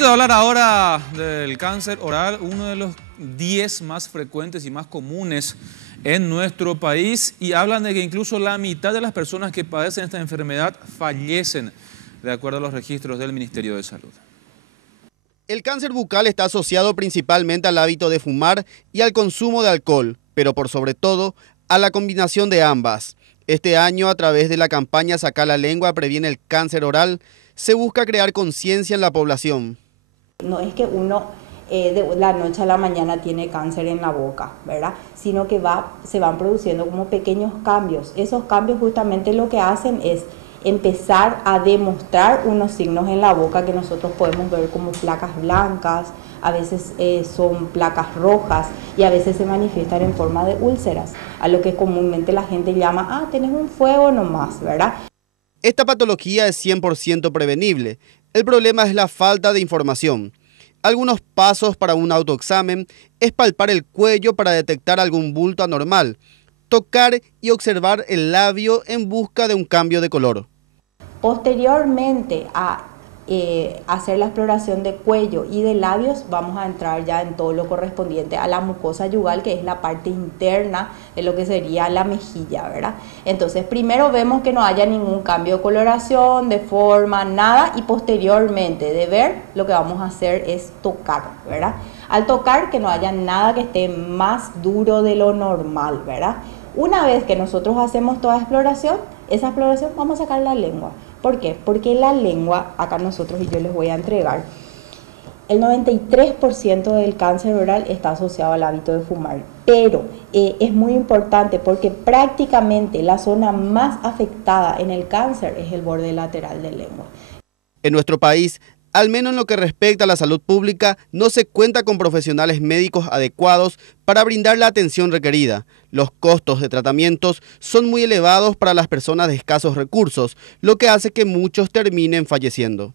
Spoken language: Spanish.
Momento de hablar ahora del cáncer oral, uno de los 10 más frecuentes y más comunes en nuestro país, y hablan de que incluso la mitad de las personas que padecen esta enfermedad fallecen, de acuerdo a los registros del Ministerio de Salud. El cáncer bucal está asociado principalmente al hábito de fumar y al consumo de alcohol, pero por sobre todo a la combinación de ambas. Este año, a través de la campaña Saca la Lengua previene el cáncer oral, se busca crear conciencia en la población. No es que uno de la noche a la mañana tiene cáncer en la boca, ¿verdad? Sino que se van produciendo como pequeños cambios. Esos cambios justamente lo que hacen es empezar a demostrar unos signos en la boca que nosotros podemos ver como placas blancas, a veces son placas rojas y a veces se manifiestan en forma de úlceras, a lo que comúnmente la gente llama, tenés un fuego nomás, ¿verdad? Esta patología es 100% prevenible. El problema es la falta de información. Algunos pasos para un autoexamen es palpar el cuello para detectar algún bulto anormal, tocar y observar el labio en busca de un cambio de color. Posteriormente a hacer la exploración de cuello y de labios, vamos a entrar ya en todo lo correspondiente a la mucosa yugal, que es la parte interna de lo que sería la mejilla, ¿verdad? Entonces, primero vemos que no haya ningún cambio de coloración, de forma, nada, y posteriormente de ver, lo que vamos a hacer es tocar, ¿verdad? Al tocar, que no haya nada que esté más duro de lo normal, ¿verdad? Una vez que nosotros hacemos toda esa exploración vamos a sacar la lengua. ¿Por qué? Porque la lengua, acá nosotros y yo les voy a entregar, el 93% del cáncer oral está asociado al hábito de fumar. Pero es muy importante porque prácticamente la zona más afectada en el cáncer es el borde lateral de lengua. En nuestro país, al menos en lo que respecta a la salud pública, no se cuenta con profesionales médicos adecuados para brindar la atención requerida. Los costos de tratamientos son muy elevados para las personas de escasos recursos, lo que hace que muchos terminen falleciendo.